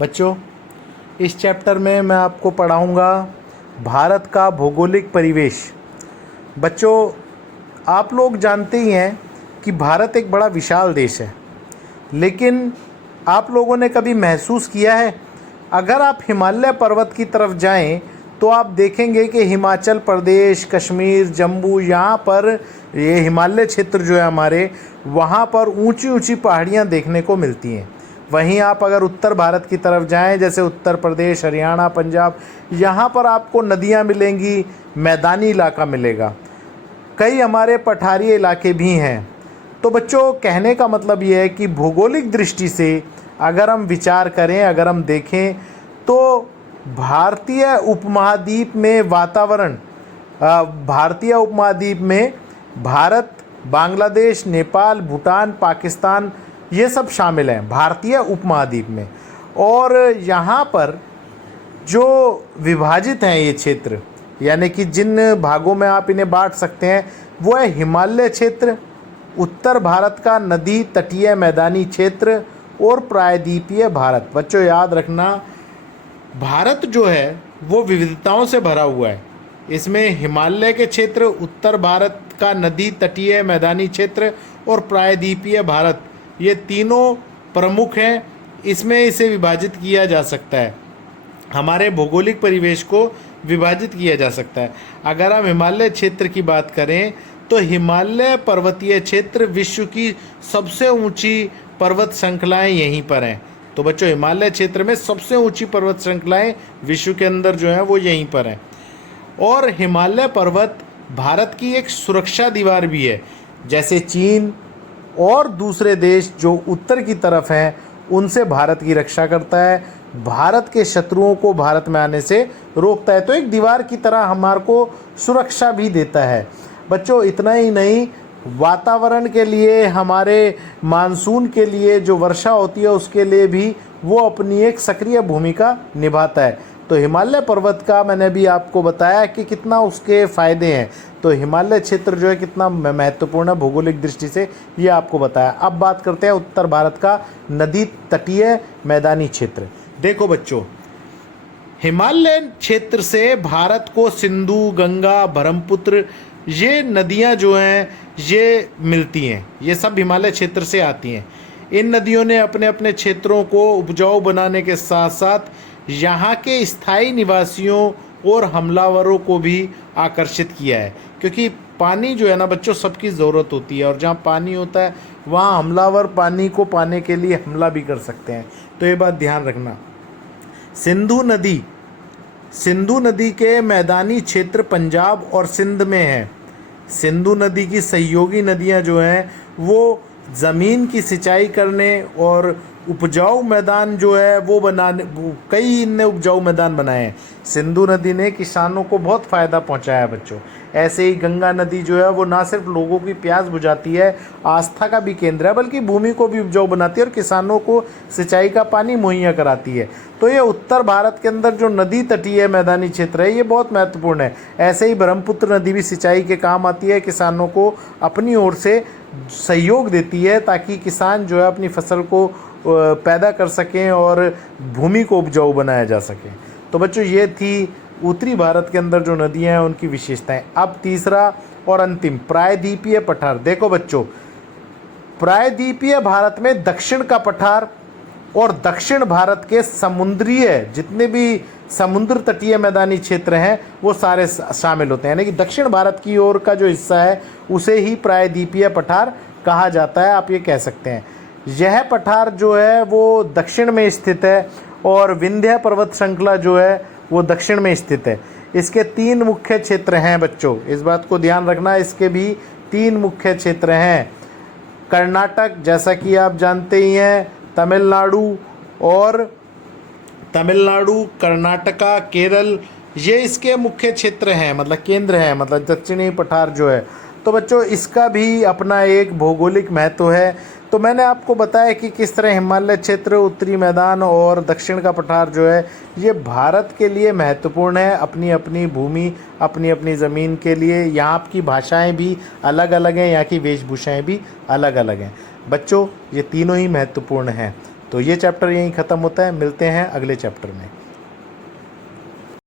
बच्चों, इस चैप्टर में मैं आपको पढ़ाऊँगा भारत का भौगोलिक परिवेश। बच्चों, आप लोग जानते ही हैं कि भारत एक बड़ा विशाल देश है, लेकिन आप लोगों ने कभी महसूस किया है, अगर आप हिमालय पर्वत की तरफ जाएं तो आप देखेंगे कि हिमाचल प्रदेश, कश्मीर, जम्मू, यहाँ पर ये हिमालय क्षेत्र जो है हमारे, वहाँ पर ऊंची ऊंची पहाड़ियाँ देखने को मिलती हैं। वहीं आप अगर उत्तर भारत की तरफ जाएं, जैसे उत्तर प्रदेश, हरियाणा, पंजाब, यहाँ पर आपको नदियाँ मिलेंगी, मैदानी इलाका मिलेगा, कई हमारे पठारी इलाके भी हैं। तो बच्चों, कहने का मतलब ये है कि भौगोलिक दृष्टि से अगर हम विचार करें, अगर हम देखें तो भारतीय उपमहाद्वीप में वातावरण, भारतीय उपमहाद्वीप में भारत, बांग्लादेश, नेपाल, भूटान, पाकिस्तान, ये सब शामिल हैं भारतीय उपमहाद्वीप में। और यहाँ पर जो विभाजित हैं ये क्षेत्र, यानी कि जिन भागों में आप इन्हें बांट सकते हैं, वो है हिमालय क्षेत्र, उत्तर भारत का नदी तटीय मैदानी क्षेत्र और प्रायद्वीपीय भारत। बच्चों, याद रखना, भारत जो है वो विविधताओं से भरा हुआ है। इसमें हिमालय के क्षेत्र, उत्तर भारत का नदी तटीय मैदानी क्षेत्र और प्रायद्वीपीय भारत, ये तीनों प्रमुख हैं। इसमें इसे विभाजित किया जा सकता है, हमारे भौगोलिक परिवेश को विभाजित किया जा सकता है। अगर हम हिमालय क्षेत्र की बात करें तो हिमालय पर्वतीय क्षेत्र विश्व की सबसे ऊंची पर्वत श्रृंखलाएं यहीं पर हैं। तो बच्चों, हिमालय क्षेत्र में सबसे ऊंची पर्वत श्रृंखलाएं विश्व के अंदर जो हैं वो यहीं पर हैं। और हिमालय पर्वत भारत की एक सुरक्षा दीवार भी है। जैसे चीन और दूसरे देश जो उत्तर की तरफ हैं, उनसे भारत की रक्षा करता है, भारत के शत्रुओं को भारत में आने से रोकता है। तो एक दीवार की तरह हमारे को सुरक्षा भी देता है। बच्चों, इतना ही नहीं, वातावरण के लिए, हमारे मानसून के लिए, जो वर्षा होती है उसके लिए भी वो अपनी एक सक्रिय भूमिका निभाता है। तो हिमालय पर्वत का मैंने भी आपको बताया कि कितना उसके फ़ायदे हैं। तो हिमालय क्षेत्र जो है कितना महत्वपूर्ण है भौगोलिक दृष्टि से, ये आपको बताया। अब बात करते हैं उत्तर भारत का नदी तटीय मैदानी क्षेत्र। देखो बच्चों, हिमालय क्षेत्र से भारत को सिंधु, गंगा, ब्रह्मपुत्र, ये नदियां जो हैं ये मिलती हैं। ये सब हिमालय क्षेत्र से आती हैं। इन नदियों ने अपने अपने क्षेत्रों को उपजाऊ बनाने के साथ साथ यहाँ के स्थायी निवासियों और हमलावरों को भी आकर्षित किया है, क्योंकि पानी जो है ना बच्चों, सबकी ज़रूरत होती है, और जहाँ पानी होता है वहाँ हमलावर पानी को पाने के लिए हमला भी कर सकते हैं। तो ये बात ध्यान रखना। सिंधु नदी के मैदानी क्षेत्र पंजाब और सिंध में है। सिंधु नदी की सहयोगी नदियां जो हैं वो ज़मीन की सिंचाई करने और उपजाऊ मैदान जो है वो बनाने, कई इनने उपजाऊ मैदान बनाए हैं। सिंधु नदी ने किसानों को बहुत फ़ायदा पहुंचाया है बच्चों। ऐसे ही गंगा नदी जो है वो ना सिर्फ लोगों की प्यास बुझाती है, आस्था का भी केंद्र है, बल्कि भूमि को भी उपजाऊ बनाती है और किसानों को सिंचाई का पानी मुहैया कराती है। तो ये उत्तर भारत के अंदर जो नदी तटीय मैदानी क्षेत्र है ये बहुत महत्वपूर्ण है। ऐसे ही ब्रह्मपुत्र नदी भी सिंचाई के काम आती है, किसानों को अपनी ओर से सहयोग देती है ताकि किसान जो है अपनी फसल को पैदा कर सकें और भूमि को उपजाऊ बनाया जा सके। तो बच्चों, ये थी उत्तरी भारत के अंदर जो नदियां हैं उनकी विशेषताएं। अब तीसरा और अंतिम, प्रायद्वीपीय पठार। देखो बच्चों, प्रायद्वीपीय भारत में दक्षिण का पठार और दक्षिण भारत के समुद्रीय जितने भी समुद्र तटीय मैदानी क्षेत्र हैं वो सारे शामिल होते हैं। यानी कि दक्षिण भारत की ओर का जो हिस्सा है उसे ही प्रायद्वीपीय पठार कहा जाता है, आप ये कह सकते हैं। यह पठार जो है वो दक्षिण में स्थित है और विंध्य पर्वत श्रृंखला जो है वो दक्षिण में स्थित है। इसके 3 मुख्य क्षेत्र हैं बच्चों, इस बात को ध्यान रखना। इसके भी 3 मुख्य क्षेत्र हैं। कर्नाटक, जैसा कि आप जानते ही हैं, तमिलनाडु, कर्नाटका, केरल, ये इसके मुख्य क्षेत्र हैं, मतलब केंद्र हैं, मतलब दक्षिणी पठार जो है। तो बच्चों, इसका भी अपना एक भौगोलिक महत्व है। तो मैंने आपको बताया कि किस तरह हिमालय क्षेत्र, उत्तरी मैदान और दक्षिण का पठार जो है ये भारत के लिए महत्वपूर्ण है, अपनी अपनी भूमि, अपनी अपनी ज़मीन के लिए। यहाँ की भाषाएं भी अलग अलग हैं, यहाँ की वेशभूषाएं भी अलग अलग हैं। बच्चों, ये तीनों ही महत्वपूर्ण हैं। तो ये चैप्टर यहीं ख़त्म होता है, मिलते हैं अगले चैप्टर में।